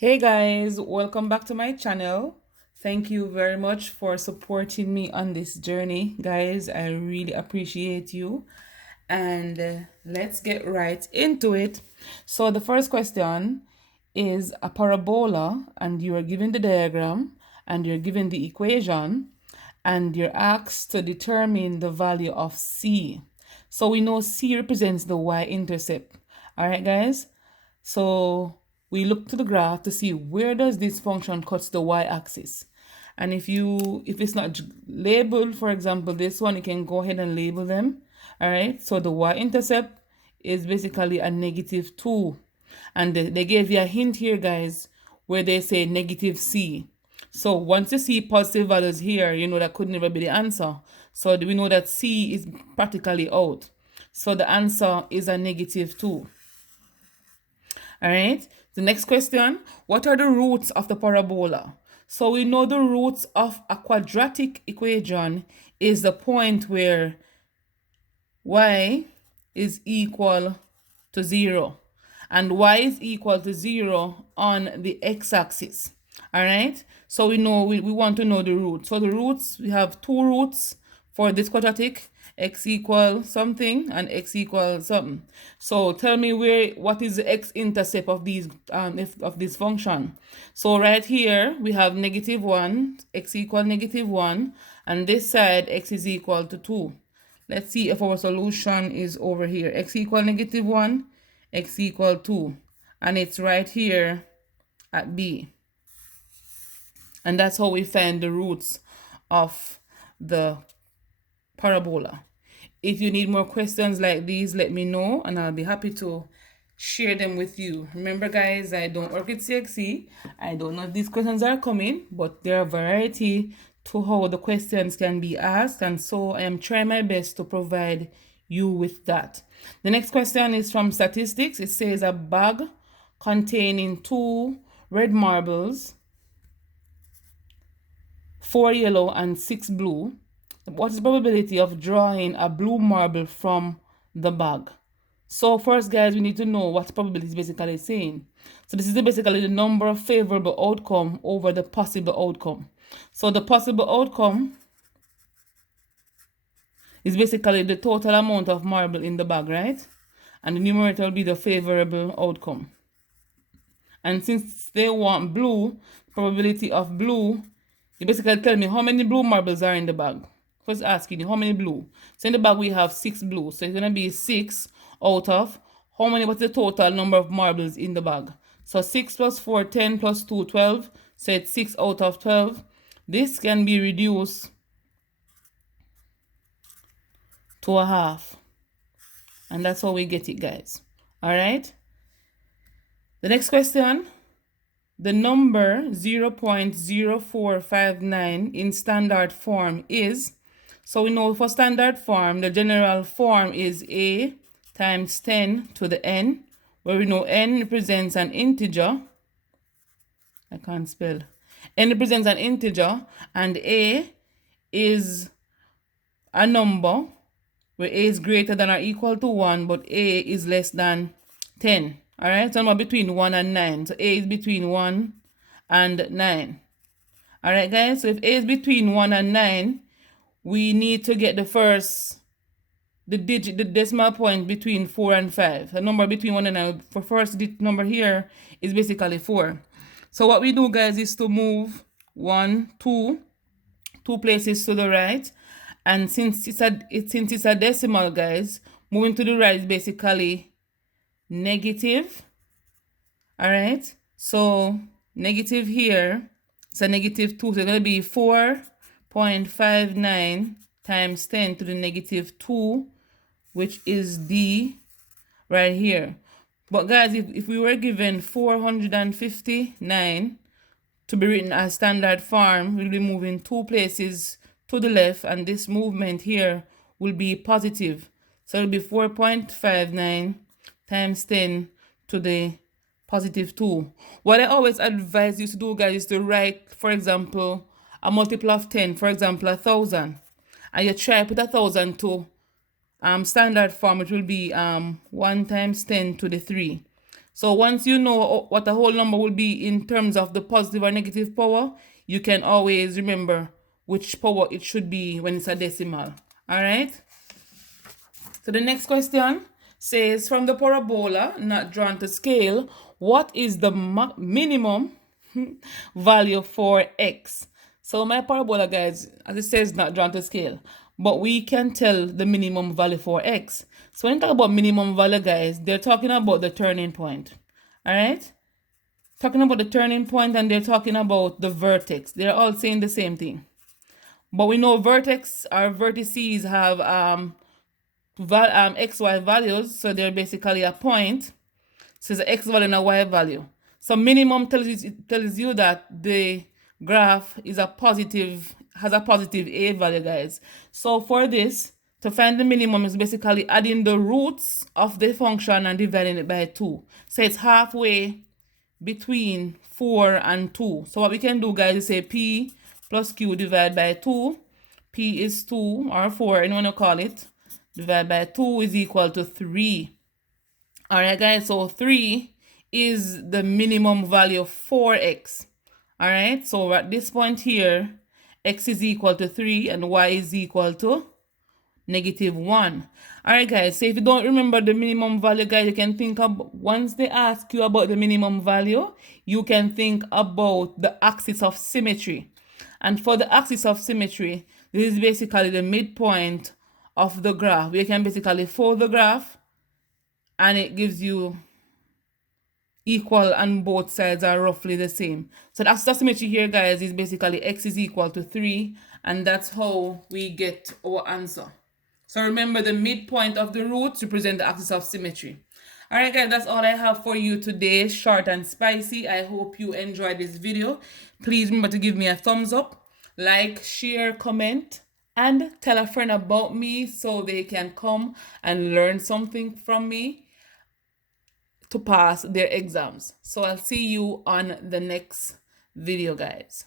Hey guys, welcome back to my channel. Thank you very much for supporting me on this journey, guys. I really appreciate you. And let's get right into it. So the first question is a parabola, and you are given the diagram and you're given the equation, and you're asked to determine the value of C. So we know C represents the y-intercept. All right, guys? So we look to the graph to see where does this function cuts the y-axis. And if it's not labeled, for example, this one, you can go ahead and label them. All right, so the y-intercept is basically a -2. And they gave you a hint here, guys, where they say -c. So once you see positive values here, you know that could never be the answer. So we know that c is practically out. So the answer is a -2. All right. The next question, what are the roots of the parabola? So we know the roots of a quadratic equation is the point where y is equal to 0. And y is equal to 0 on the x-axis. All right. So we know we want to know the roots. So the roots, we have two roots for this quadratic, x equal something and x equal something. So tell me what is the x-intercept of these of this function. So right here we have -1, x equal -1, and this side x is equal to 2. Let's see if our solution is over here. X equal -1, x equal 2, and it's right here at B. And that's how we find the roots of the parabola. If you need more questions like these, let me know and I'll be happy to share them with you. Remember, guys, I don't work with CXC. I don't know if these questions are coming, but there are variety to how the questions can be asked, and so I am trying my best to provide you with that. The next question is from statistics. It says a bag containing 2 red marbles, 4 yellow and 6 blue. What is the probability of drawing a blue marble from the bag? So first, guys, we need to know what probability is basically saying. So this is basically the number of favorable outcome over the possible outcome. So the possible outcome is basically the total amount of marble in the bag, right? And the numerator will be the favorable outcome. And since they want blue, probability of blue, you basically tell me how many blue marbles are in the bag. First asking you how many blue. So in the bag we have 6 blue. So it's gonna be 6 out of how many, what's the total number of marbles in the bag? So 6 plus 4, 10 plus 2, 12. So it's 6 out of 12. This can be reduced to a half. And that's how we get it, guys. Alright? The next question. The number 0.0459 in standard form is, so we know for standard form, the general form is a times 10 to the n, where we know n represents an integer. I can't spell. N represents an integer, and a is a number where a is greater than or equal to 1, but a is less than 10. All right, so number between 1 and 9. So a is between 1 and 9. All right, guys, so if a is between 1 and 9, we need to get the decimal point between 4 and 5. The number between 1 and 9, for first number here is basically 4. So what we do, guys, is to move 1, 2 places to the right. And since it's a decimal, guys, moving to the right is basically negative. All right, so negative here, it's a -2, so it's going to be 4.59 times 10 to the -2, which is D right here. But guys, if we were given 459 to be written as standard form, we'll be moving 2 places to the left, and this movement here will be positive. So it'll be 4.59 times 10 to the +2. What I always advise you to do, guys, is to write, for example, a multiple of 10, for example, 1,000. And you try put 1,000 to standard form, it will be 1 times 10 to the 3. So once you know what a whole number will be in terms of the positive or negative power, you can always remember which power it should be when it's a decimal. All right? So the next question says, from the parabola not drawn to scale, what is the minimum value for x? So my parabola, guys, as it says, not drawn to scale, but we can tell the minimum value for x. So when you talk about minimum value, guys, they're talking about the turning point. All right? Talking about the turning point, and they're talking about the vertex. They're all saying the same thing. But we know vertex or vertices have xy values, so they're basically a point. So it's an x value and a y value. So minimum tells you that the graph is has a positive a value, guys. So for this, to find the minimum is basically adding the roots of the function and dividing it by 2. So it's halfway between 4 and 2. So what we can do, guys, is say p plus q divided by 2. P is 2 or 4, anyone want to call it. Divided by 2 is equal to 3. Alright, guys, so 3 is the minimum value for x. Alright, so at this point here, x is equal to 3 and y is equal to -1. Alright, guys, so if you don't remember the minimum value, guys, you can think of, once they ask you about the minimum value, you can think about the axis of symmetry. And for the axis of symmetry, this is basically the midpoint of the graph. You can basically fold the graph and it gives you equal and both sides are roughly the same. So the axis of symmetry here, guys, is basically x is equal to 3, and that's how we get our answer. So remember, the midpoint of the roots represent the axis of symmetry. Alright, guys, that's all I have for you today. Short and spicy. I hope you enjoyed this video. Please remember to give me a thumbs up, like, share, comment, and tell a friend about me so they can come and learn something from me to pass their exams. So I'll see you on the next video, guys.